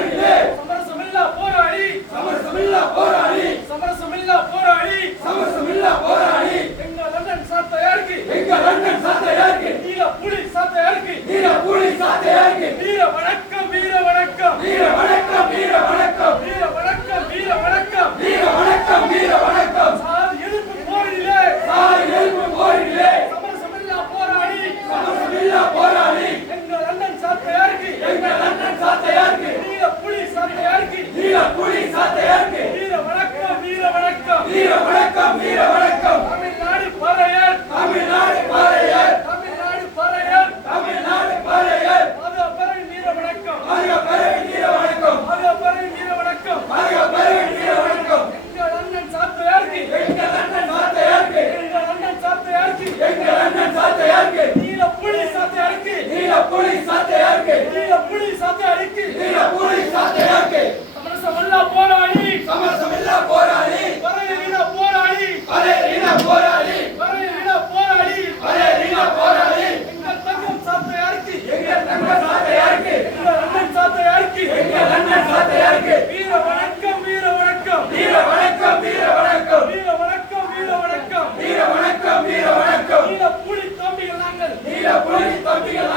போரிலே சமரசமில்லா போராளி சமரசமில்லா போராளி சமரசமில்லா போராளி சமரசமில்லா போராளி எங்கள் அண்ணன் சாத்தையாருக்கு எங்கள் அண்ணன் சாத்தையாருக்கு நீல புலி சாத்தையாருக்கு வீர புலி சாத்தையாருக்கு வீர வணக்கம் வீர வணக்கம் வீர வணக்கம் வீர வணக்கம் வீர வணக்கம் வீர வணக்கம் வீர வணக்கம் வீர வணக்கம் சாதி எதிர்ப்பு போரிலே சாதி எதிர்ப்பு போரிலே சமரசமில்லா போராளி சமரசமில்லா போராளி எங்கள் அண்ணன் சாத்தையாருக்கு எங்கள் அண்ணன் சாத்தையாருக்கு நீல புலி சாத்தையாருக்கு வீர புலி சாத்தையாருக்கு வீர வணக்கம் வீர வணக்கம் வீர வணக்கம் வீர வணக்கம் தமிழ்நாடு பறையர் தமிழ்நாடு பாளையர் தமிழ்நாடு பறையர் தமிழ்நாடு பாளையர் பாதுகாப்பறை வீர வணக்கம் பாதுகாப்பறை வீர வணக்கம் பாதுகாப்பறை வீர வணக்கம் பாதுகாப்பறை வீர வணக்கம் எங்கள் அண்ணன் சாத்தையாருக்கு எங்கள் அண்ணன் சாத்தையாருக்கு எங்கள் அண்ணன் சாத்தையாருக்கு எங்கள் அண்ணன் சாத்தையாருக்கு நீல புலி சாத்தையாருக்கு வீர புலி சாத்தையாருக்கு நீல புலி சாத்தையாருக்கு வீர புலி சாத்தையாருக்கு சமரசமில்லா போராளி சமரசமில்லா போராளி பறையரின போராளி பறையரின போராளி பறையரின போராளி பறையரின போராளி எங்கள் தங்கம் சாத்தையாருக்கு எங்கள் தங்க சாத்தையாருக்கு எங்கள் அண்ணன் சாத்தையாருக்கு எங்கள் அண்ணன் சாத்தையாருக்கு வீர வணக்கம் வீர வணக்கம் வீர வணக்கம் வீர வணக்கம் வீர வணக்கம் வீர வணக்கம் வீர வணக்கம் வீர வணக்கம் நீல புலி தம்பிகள் நாங்கள் நீல புலி தம்பிகள்